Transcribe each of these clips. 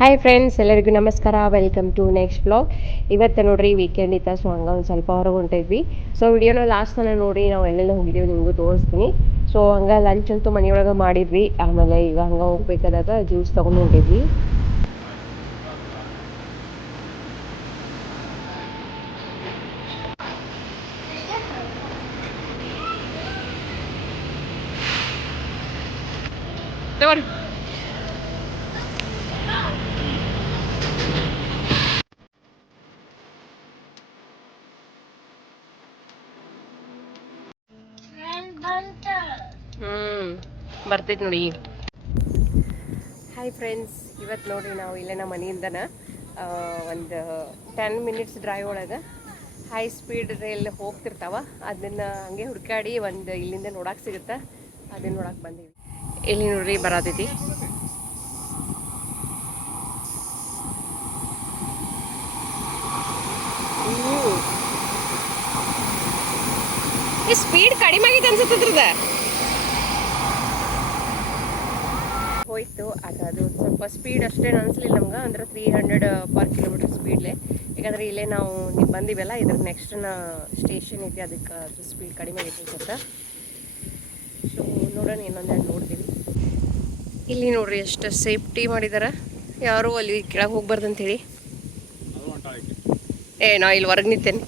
Hi friends, ಎಲ್ಲರಿಗೂ ನಮಸ್ಕಾರ. Welcome to next blog. ಇವತ್ತು ನೋಡ್ರಿ ವೀಕೆಂಡ್ ಇತ್ತು, ಸೊ ಹಂಗೆ ಒಂದು ಸ್ವಲ್ಪ ಹೊರಗೆ ಹೊಂಟಿದ್ವಿ. ಸೊ ವಿಡಿಯೋನ ಲಾಸ್ಟ್ ತನಕ ನೋಡಿ, ನಾವು ಎಲ್ಲೆಲ್ಲ ಹೋಗಿದ್ದೀವಿ ನಿಮಗೂ ತೋರಿಸ್ತೀನಿ. ಸೊ ಹಂಗೆ ಲಂಚ್ ಅಂತೂ ಮನೆಯೊಳಗೆ ಮಾಡಿದ್ವಿ. ಆಮೇಲೆ ಈಗ ಹಂಗೆ ಹೋಗ್ಬೇಕಾದಾಗ ಜ್ಯೂಸ್ ತೊಗೊಂಡು ಹೊಂಟಿದ್ವಿ. ಬರ್ತೈತೆ ನೋಡಿ. ಹಾಯ್ ಫ್ರೆಂಡ್ಸ್, ಇವತ್ತು ನೋಡಿರಿ ನಾವು ಇಲ್ಲೇ ನಮ್ಮ ಮನೆಯಿಂದನ ಒಂದು 10 ಮಿನಿಟ್ಸ್ ಡ್ರೈವ್ ಒಳಗೆ ಹೈ ಸ್ಪೀಡ್ ರೈಲ್ ಹೋಗ್ತಿರ್ತಾವ. ಅದನ್ನು ಹಂಗೆ ಹುಡುಕಾಡಿ ಒಂದು ಇಲ್ಲಿಂದ ನೋಡಕ್ಕೆ ಸಿಗುತ್ತೆ, ಅದನ್ನ ನೋಡಕ್ಕೆ ಬಂದೀವಿ. ಇಲ್ಲಿ ನೋಡ್ರಿ ಬರತೈತಿ. ಈ ಸ್ಪೀಡ್ ಕಡಿಮೆ ಆಗೈತೆ ಅನ್ಸುತ್ತದ್ರದ ಹೋಯ್ತು. ಅದು ಸ್ವಲ್ಪ ಸ್ಪೀಡ್ ಅಷ್ಟೇನು ಅನಿಸ್ಲಿಲ್ಲ ನಮ್ಗೆ, ಅಂದ್ರೆ 300 ಪರ್ ಕಿಲೋಮೀಟರ್ ಸ್ಪೀಡ್ಲೆ. ಯಾಕಂದರೆ ಇಲ್ಲೇ ನಾವು ನೀವು ಬಂದಿವಲ್ಲ, ಇದ್ರ ನೆಕ್ಸ್ಟ್ನ ಸ್ಟೇಷನ್ ಐತಿ, ಅದಕ್ಕೆ ಅದು ಸ್ಪೀಡ್ ಕಡಿಮೆ ಆಗೈತೆ ಅನ್ಸುತ್ತೆ. ಸೊ ನೋಡೋಣ, ಇನ್ನೊಂದೆರಡು ನೋಡ್ತೀವಿ. ಇಲ್ಲಿ ನೋಡ್ರಿ ಎಷ್ಟು ಸೇಫ್ಟಿ ಮಾಡಿದಾರೆ, ಯಾರು ಅಲ್ಲಿ ಕೆಳಗೆ ಹೋಗ್ಬಾರ್ದು ಅಂತೇಳಿ. ನಾ ಇಲ್ಲಿ ಹೊರಗೆ ನಿಂತೇನೆ.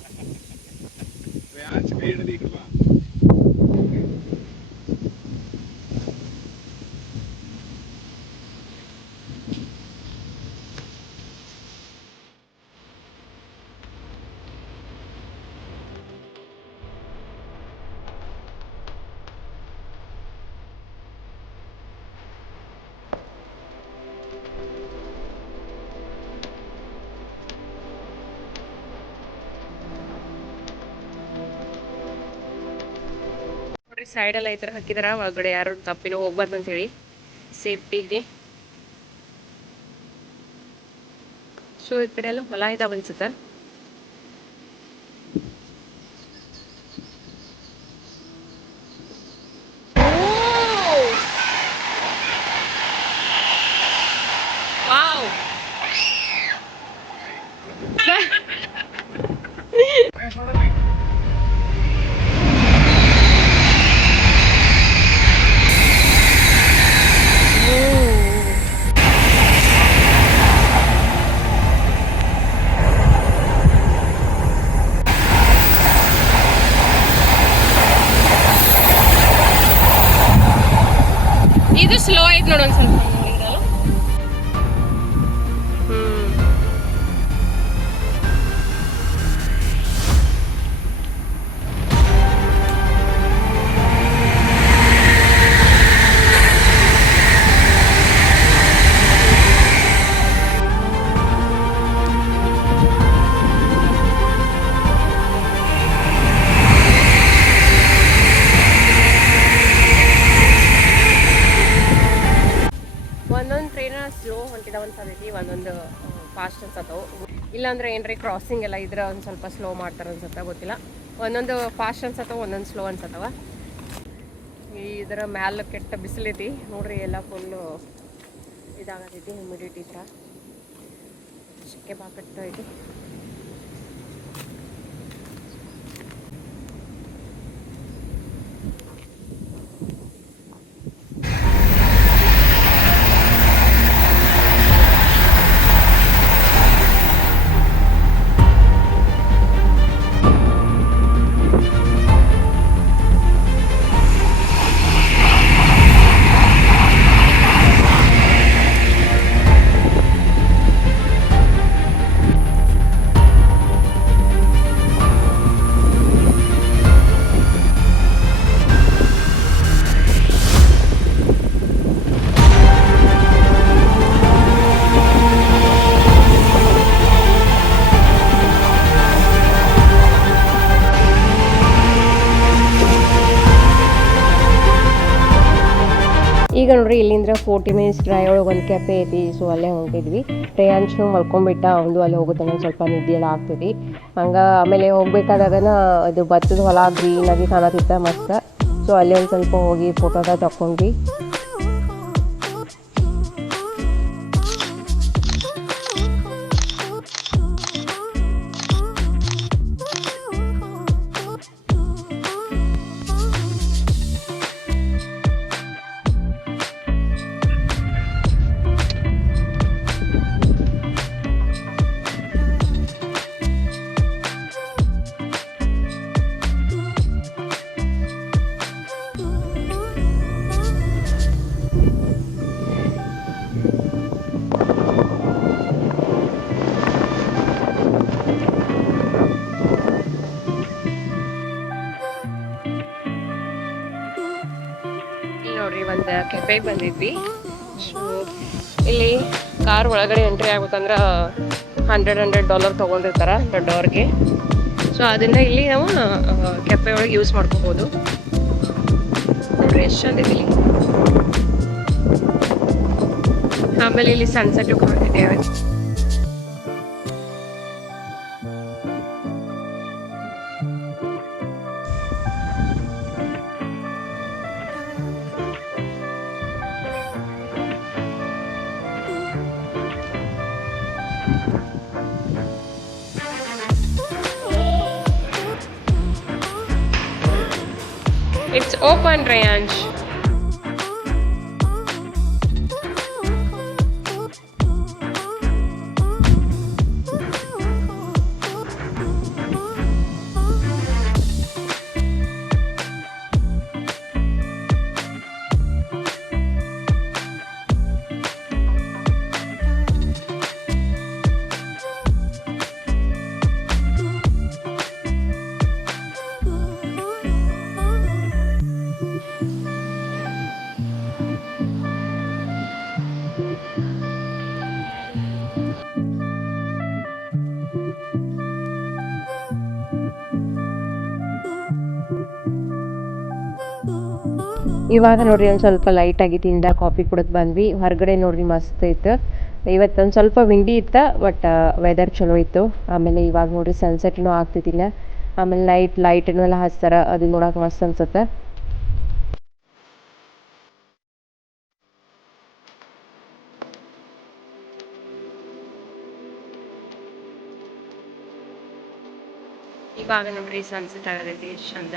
ಸೈಡೆಲ್ಲ ಈ ಥರ ಹಾಕಿದಾರ, ಒಳಗಡೆ ಯಾರು ತಪ್ಪಿನೋ ಹೋಗ್ಬಾರ್ದು ಅಂತೇಳಿ ಸೇಫ್ಟಿಗೆ. ಸೊ ಈ ಕಡೆ ಎಲ್ಲ ಹೊಲ ಇದಾವ ಅನ್ಸುತ್ತೆ. ಇದು ಸ್ಲೋ ಐತೆ ನೋಡೋಣ ಸ್ವಲ್ಪ. ಒಂದೊಂದು ಟ್ರೈನ ಸ್ಲೋ ಹೊಂಟಿದಾವ ಅನ್ಸತೈತಿ, ಒಂದೊಂದು ಫಾಸ್ಟ್ ಅನ್ಸತ್ತವು. ಇಲ್ಲಾಂದ್ರೆ ಏನ್ರಿ ಕ್ರಾಸಿಂಗ್ ಎಲ್ಲ ಇದ್ರೆ ಒಂದು ಸ್ವಲ್ಪ ಸ್ಲೋ ಮಾಡ್ತಾರೆ ಅನ್ಸತ್ತ, ಗೊತ್ತಿಲ್ಲ. ಒಂದೊಂದು ಫಾಸ್ಟ್ ಅನ್ಸತ್ತವ, ಒಂದೊಂದು ಸ್ಲೋ ಅನ್ಸತ್ತವ. ಇದರ ಮ್ಯಾಲ ಕೆಟ್ಟ ಬಿಸಿಲೈತಿ ನೋಡ್ರಿ, ಎಲ್ಲ ಫುಲ್ಲು ಇದಾಗತೈತಿ, ಹ್ಯುಮಿಡಿಟಿ ಥರ ಶೆಕೆ ಬಾಕಟ್ಟ ಐತಿ. ಈಗ ನೋಡ್ರಿ, ಇಲ್ಲಿಂದ 40 ಮಿನಿಟ್ಸ್ ಡ್ರೈವ್ ಒಳಗೆ ಒಂದು ಕೆಫೆ ಐತಿ. ಸೊ ಅಲ್ಲೇ ಹೊಂಟಿದ್ವಿ. ರೇಯಾನ್ಶು ಮಲ್ಕೊಂಡ್ಬಿಟ್ಟ, ಒಂದು ಅಲ್ಲಿ ಹೋಗುತ್ತೆ ಸ್ವಲ್ಪ ನಿದ್ದೆ ಎಲ್ಲ ಆಗ್ತೈತಿ ಹಂಗೆ. ಆಮೇಲೆ ಹೋಗ್ಬೇಕಾದಾಗನ ಅದು ಭತ್ತದ ಹೊಲ ಗ್ರೀನಾಗಿ ಕಾಣತಿತ್ತ ಮಸ್ತ್. ಸೊ ಅಲ್ಲಿ ಒಂದು ಸ್ವಲ್ಪ ಹೋಗಿ ಫೋಟೋದ ತಗೊಂಡ್ವಿ. ಕೆಫೆಗೆ ಬಂದಿದ್ವಿ. ಸೊ ಇಲ್ಲಿ ಕಾರ್ ಒಳಗಡೆ ಎಂಟ್ರಿ ಆಗ್ಬೇಕಂದ್ರೆ $100 ತೊಗೊಂಡಿರ್ತಾರೆ ದೊಡ್ಡವ್ರಿಗೆ. ಸೊ ಅದನ್ನು ಇಲ್ಲಿ ನಾವು ಕೆಫೆ ಒಳಗೆ ಯೂಸ್ ಮಾಡ್ಕೋಬೋದು. ನೋಡ್ರಿ ಎಷ್ಟು ಚಂದ ಇದೆ ಇಲ್ಲಿ. ಆಮೇಲೆ ಇಲ್ಲಿ ಸನ್ಸೆಟ್ ಕಾಣ್ತಿದ್ದೇವೆ. It's open, Rayansh. ಇವಾಗ ನೋಡ್ರಿ ಒಂದು ಸ್ವಲ್ಪ ಲೈಟಾಗಿ ತಿಂದ ಕಾಫಿ ಕುಡಿದು ಬಂದ್ವಿ. ಹೊರಗಡೆ ನೋಡ್ರಿ ಮಸ್ತ್ ಇತ್ತು. ಇವತ್ತೊಂದು ಸ್ವಲ್ಪ ವಿಂಡಿ ಇತ್ತು, ಬಟ್ ವೆದರ್ ಚಲೋ ಇತ್ತು. ಆಮೇಲೆ ಇವಾಗ ನೋಡ್ರಿ ಸನ್ಸೆಟ್ನೂ ಆಗ್ತಿದ್ದಿಲ್ಲ. ಆಮೇಲೆ ಲೈಟನ್ನು ಎಲ್ಲ ಹಚ್ತಾರ, ಅದು ನೋಡಕ್ಕೆ ಮಸ್ತ್ ಅನ್ಸುತ್ತೆ. ಇವಾಗ ನೋಡ್ರಿ ಸನ್ಸೆಟ್ ಆಗತೈತಿ ಎಷ್ಟು ಚಂದ.